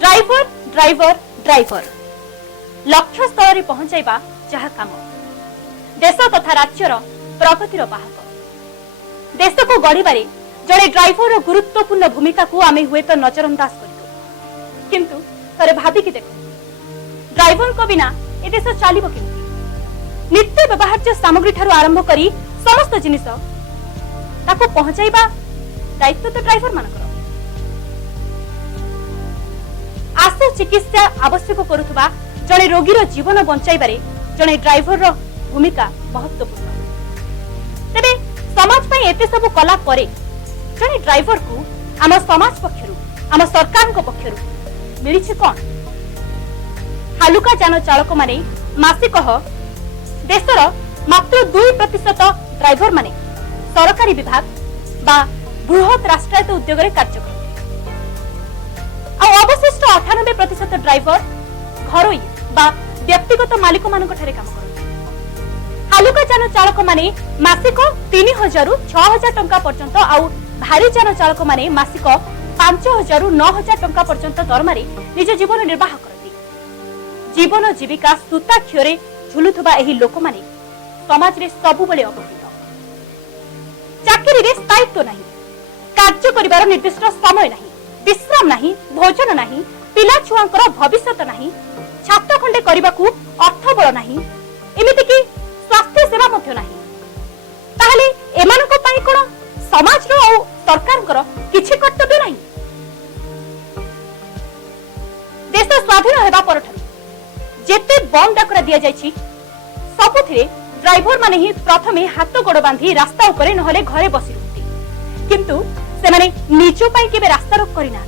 Driver driver driver लक्ष्य स्थल में पहुंचाइबा जहा काम देश तथा राज्यर प्रगतिर बाहक देश को गढ़वे जड़े ड्राइवर गुरुत्वपूर्ण भूमिका को आमे हुए तो नजरअंदाज कर किंतु थरे भाविकी देख ड्राइवर को बिना ए देश चलिबो केमती नित्य व्यवहार्य सामग्री ठारू आरंभ करी समस्त जिनिस ताको पहुंचाइबा दायित्व तो ड्राइवर मानकर आशु चिकित्सा आवश्यक करुवा जड़े रोगीर जीवन बंचाइबारे जड़े ड्राइवर भूमिका महत्वपूर्ण तेरे समाज में एते सब कला परे जड़े ड्राइवर को आम समाज पक्षरु आम सरकार पक्षरु मिली कौन हालुका जान चालक माने मासिक देशर मात्र 2% ड्राइवर माने सरकारी विभाग बा बृहत राष्ट्रायत्त उद्योग में कार्य करते अवशिष्ट 98% ड्राइवर घरोई बा व्यक्तिगत मालिक मानक ठारे काम करते हालुका जान चालक माने मासिक 3000 रु 6000 टंका पर्यंत आउ भारी जान चालक माने मासिक 5000 रु 9000 टंका पर्यंत दरमारे निज जीवन निर्वाह करती जीवन जीविका सूताक्षरे झुलुथुबा एही लोक माने समाज रे सबु बेले अवहेलित चाकरी रे स्थायित्व नहीं कार्य करिवार निर्दिष्ट समय नहीं विश्राम नहीं भोजन नहीं पिला छुआंकर भविष्यत नहीं छात्र खंडे करने को अर्थ बल नहीं एमिति कि स्वास्थ्य सेवा मध्य नहीं ताहले एमानक पई कोन समाज रो और सरकार किछि कर्तव्य नहीं देश स्वाधीन हेबा परठारु जेते बम डाकरा दिया जायछि सबुथिरे ड्राइवर माने ही प्रथमे हाथ गोड़ बांधी रास्ता उपरे नहले घरे बसी रुहती किंतु से माने निज पाई केबे रास्ता रोक करिना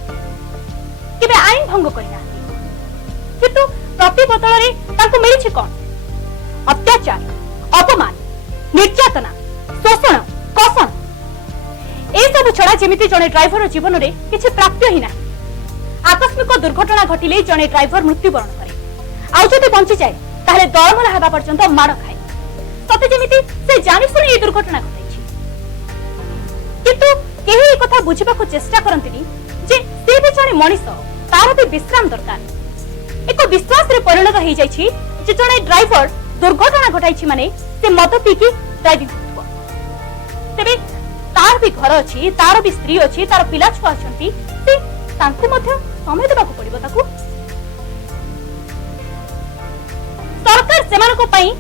केबे आईन भंग करिना किंतु प्रति बदल रे ताको मिलिछि कोन अत्याचार अपमान निर्यातना शोषण कसन ए सब छड़ा जेमिति जने ड्राइवर जीवन रे किछि प्राप्य ही नाही आकस्मिक दुर्घटना घटिले जने ड्राइवर मृत्युवरण करे आउ जदि बंची जाए ताहले दरमला हेबा पर्यंत माड़ खाए सते जेमिति से जानि सुनि ए दुर्घटना घटाइछि किंतु केही ए कथा बुझिबा को चेष्टा करंतिनी जे से भी जने मनीष तार भी विश्राम दरकार एक विश्वास रे परिणत होई जाइछि जे जने ड्राइवर दुर्घटना घटाइछि माने से मद पीकी ड्राइविंग करथबो तबे तार भी घर अछि तार भी स्त्री अछि तार पिला छुआ अछंती से तांकु मध्ये समय देबा को पड़िबो ताकू सरकार सेमानको पई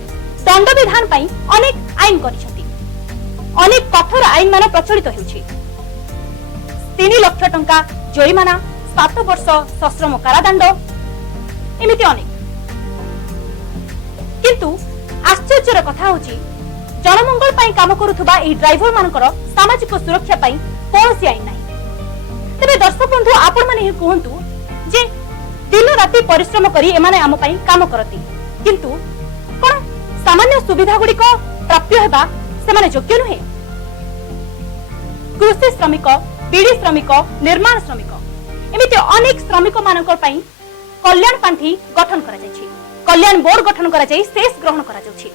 दंड विधान पई अनेक आईन करिसथि अनेक कठोर आईन मान प्रचलित हेउछि 3 लाख टंका जरिमाना 7 वर्ष सश्रम कारादंड एमिति अनेक किंतु आश्चर्यर कथा होछि जनमंगल पई काम करूथबा एही ड्राइवर मानकर सामाजिक सुरक्षा पई कोनोसी आईन नाही तबे दर्शक बंधु आपण माने हे कहंतु जे दिन राति परिश्रम करी एमाने आम पई काम करती किंतु कोन सामान्य सुविधा गुडी को प्राप्य हेबा से माने योग्य नुहे कृषि श्रमिक बीड़ी श्रमिक निर्माण श्रमिक एमिति अनेक श्रमिक मानकर पई कल्याण पांठी गठन करा जायछि कल्याण बोर्ड गठन करा जाय शेष ग्रहण करा जाउछि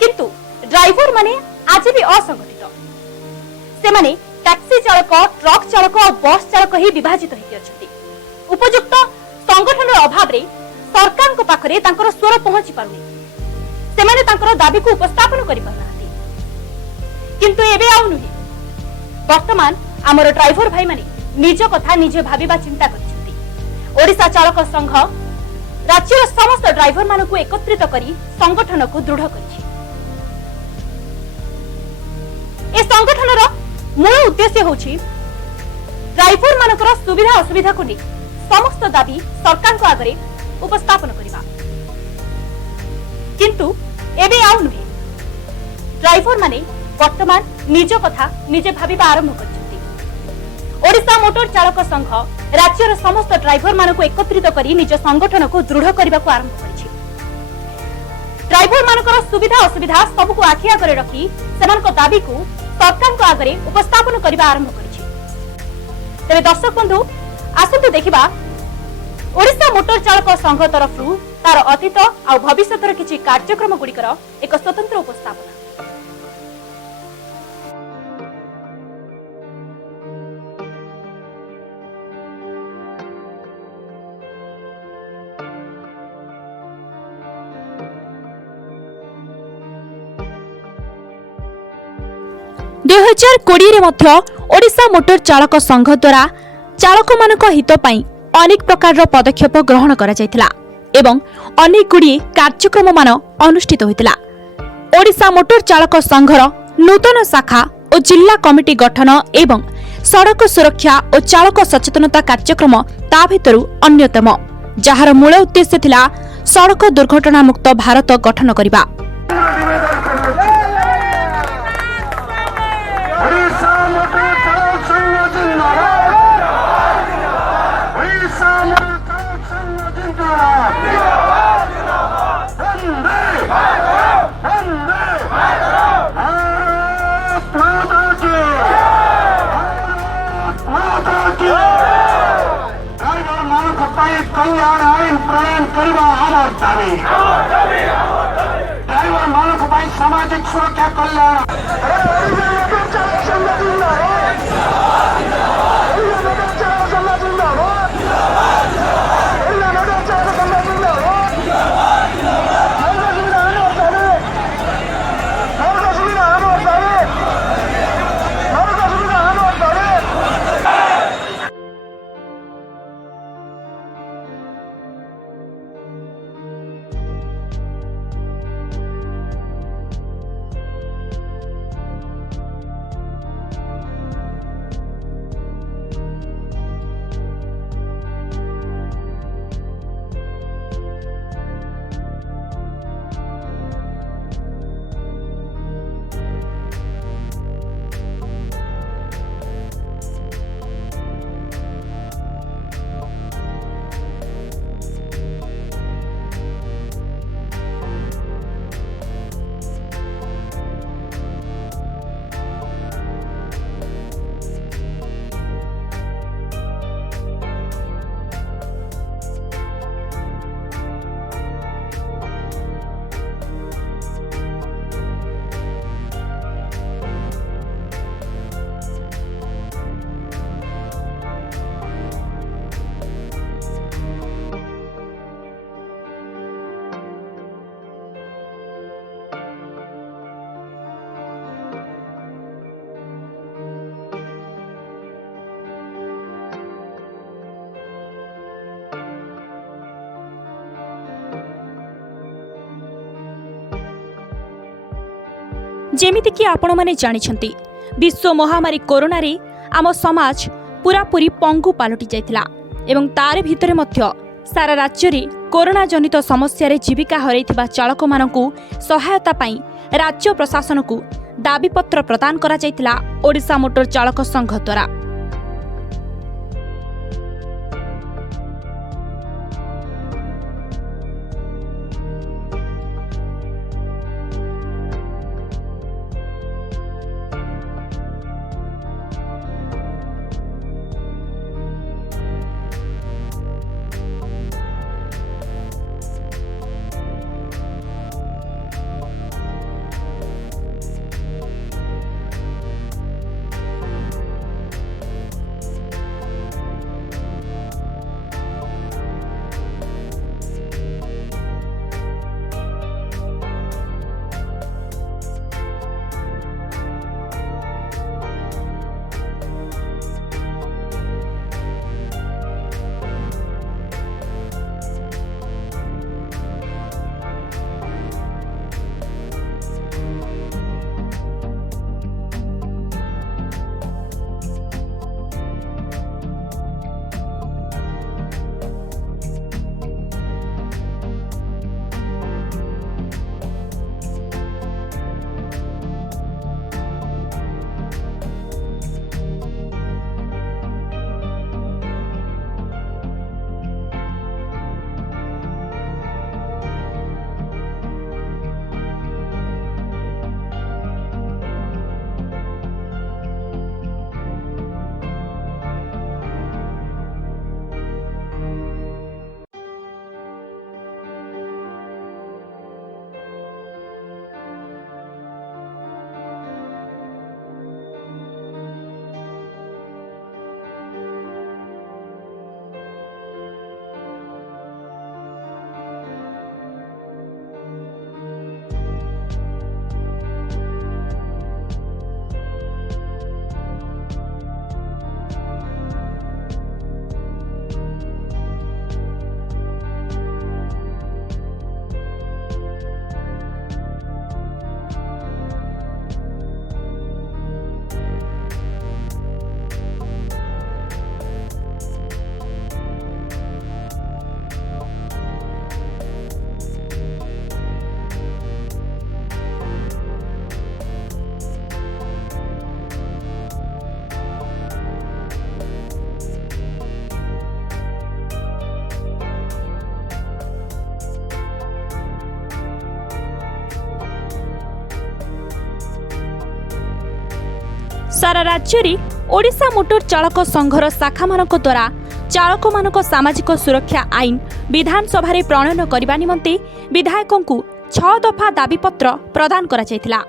किंतु ड्राइवर माने आज भी असंगठित से माने टैक्सी चालक ट्रक चालक और बस चालक ही विभाजित होई अछथि उपयुक्त संगठन अभाव रे सरकार को पाखरे तांकर स्वर पहुंची पारुनी से माने तांकर दाबी को उपस्थापन करि पारनाथि किंतु एबे आउ नुहि वर्तमान हमर ड्राइवर भाई माने निज कथा निजे भाबिबा चिंता करछथि ओडिसा चालक संघ राज्यर समस्त ड्राइवर मानकु एकत्रित करी संगठन को दृढ़ करछि ए संगठन रो मूल उद्देश्य होछि ड्राइवर मानकर सुविधा असुविधा को नै समस्त दाबी सरकार को आगरे उपस्थापन करिबा किंतु एबे आउ नुहे ड्राइवर माने वर्तमान निज कथा निजे भाबिबा आरंभ करछथि ओडिसा मोटर चालक संघ राज्यर समस्त ड्राइवर मानकु एकत्रित करी निज संगठन को दृढ़ करबा को आरंभ करछि ड्राइवर मानकर सुविधा असुविधा सब को आखि आगरे रखी सेमानक दाबी को सरकार को आगरे उपस्थापन करबा आरंभ करछि तबे दर्शक बंधु आसंतु देखिबा ओडिसा मोटर चालक संघ तरफ तार अतीत आ भविष्यतर किछि कार्यक्रम गुड़िकर एक स्वतंत्र उपस्थापना 2020 ओडिशा मोटर चालक संघ द्वारा चालक मानक हित पाई अनेक प्रकार पदक्षेप ग्रहण करा जायतिला एवं अनेक गुड़ी कार्यक्रम मान अनुष्ठित होइतिला। ओडिशा मोटर चालक संघर नूतन शाखा और जिला कमिटी गठन एवं सड़क सुरक्षा और चालक सचेतनता कार्यक्रम ता भितरु अन्यतम, जार मूल उद्देश्य थिला सड़क दुर्घटना मुक्त भारत गठन करिबा। कल्याण आईन प्रणायन करवा आमार दाबी। ड्राइवर मानक भाई सामाजिक सुरक्षा कल्याण जेमिति कि आपण माने जानिछंती विश्व महामारी कोरोना रे आम समाज पूरापूरी पंगु पालटी जाइतिला एवं तारे भितरे मध्य सारा राज्य रे कोरोना जनित समस्या रे जीविका हरैथिबा चालक मानकु सहायता पाई राज्य प्रशासन को दाबीपत्र प्रदान करा जाइतिला ओडिशा मोटर चालक संघ द्वारा। सारा राज्य रे ओडिशा मोटर चालक संघर शाखा मानक द्वारा चालक मानक सामाजिक सुरक्षा आईन विधानसभा रे प्रणयन करबा निमंते विधायकों को 6 दफा दाबीपत्र प्रदान करा जायतिला।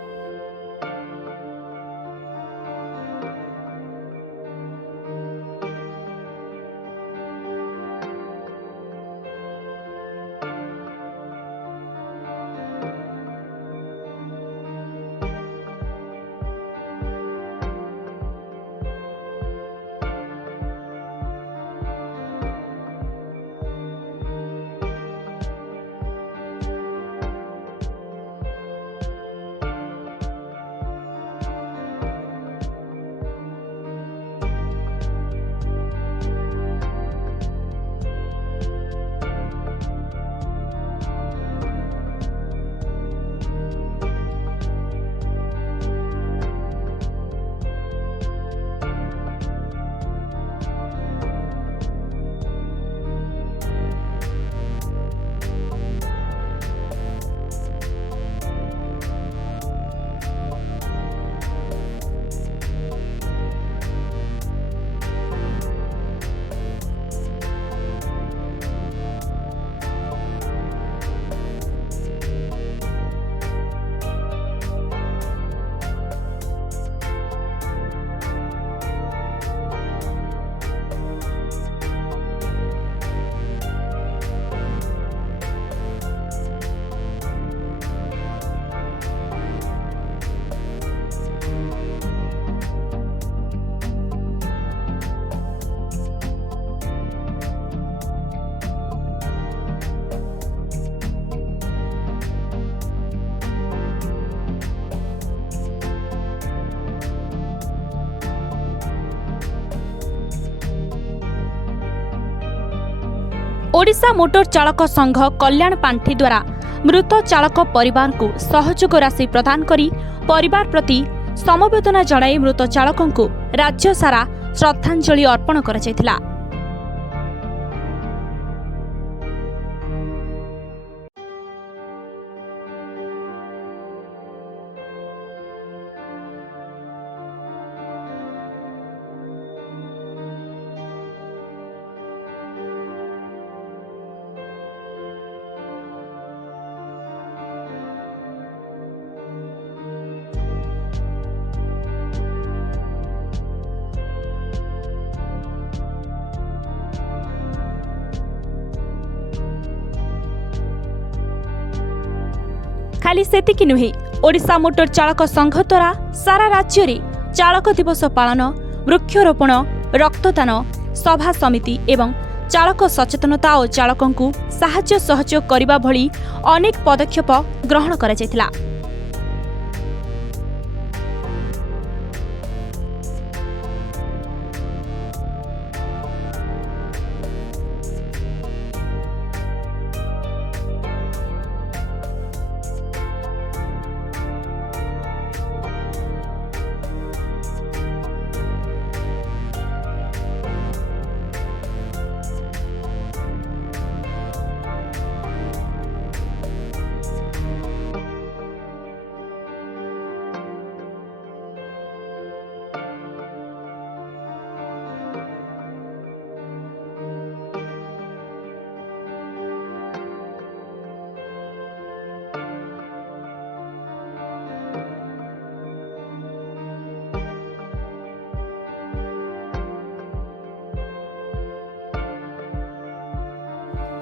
ओडिशा मोटर चालक संघ कल्याण पांठी द्वारा मृत चालक परिवार को सहयोग राशि प्रदान करी परिवार प्रति समवेदना जणाई मृत चालकों को राज्य सारा श्रद्धांजलि अर्पण करा जायतिला। खाली सेतिकी नुहे ओडिशा मोटर चालक संघ द्वारा सारा राज्य रे चालक दिवस पालन, वृक्षरोपण, रक्तदान, सभा समिति एवं चालक सचेतनता और चालकों को साहाय्य सहयोग करने भली अनेक पदक्षेप ग्रहण करा जायतिला।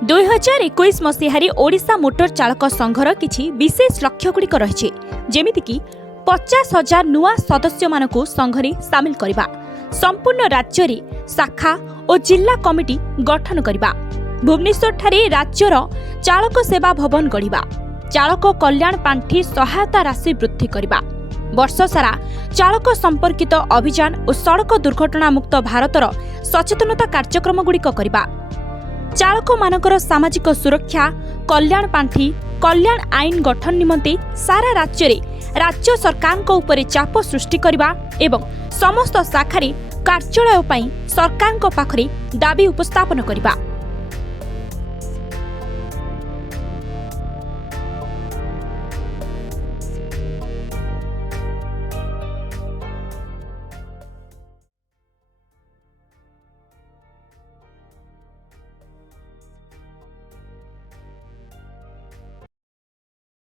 दुई 2021 मसीहारी ओडिशा मोटर चालक संघर किछि विशेष लक्ष्य गुड़िक रही, जेमितिकी 50,000 नुआ सदस्य मानकु संघरे सामिल करिबा, संपूर्ण राज्य रे शाखा और जिला कमिटी गठन करिबा, भुवनेश्वर ठारे राज्यर चालक सेवा भवन गढ़िबा, चालक कल्याण पांठी सहायता राशि वृद्धि करिबा, वर्ष सारा चालक संपर्कित अभियान और सड़क दुर्घटना मुक्त भारतर सचेतनता कार्यक्रम गुड़िक करिबा, चालक मानकर सामाजिक सुरक्षा कल्याण पांठी कल्याण आईन गठन निमंते सारा राज्य रे राज्य सरकार को ऊपर चाप सृष्टि करबा एवं समस्त शाखा रे कार्यालय पई सरकार को पाखरे दाबी उपस्थापन करबा।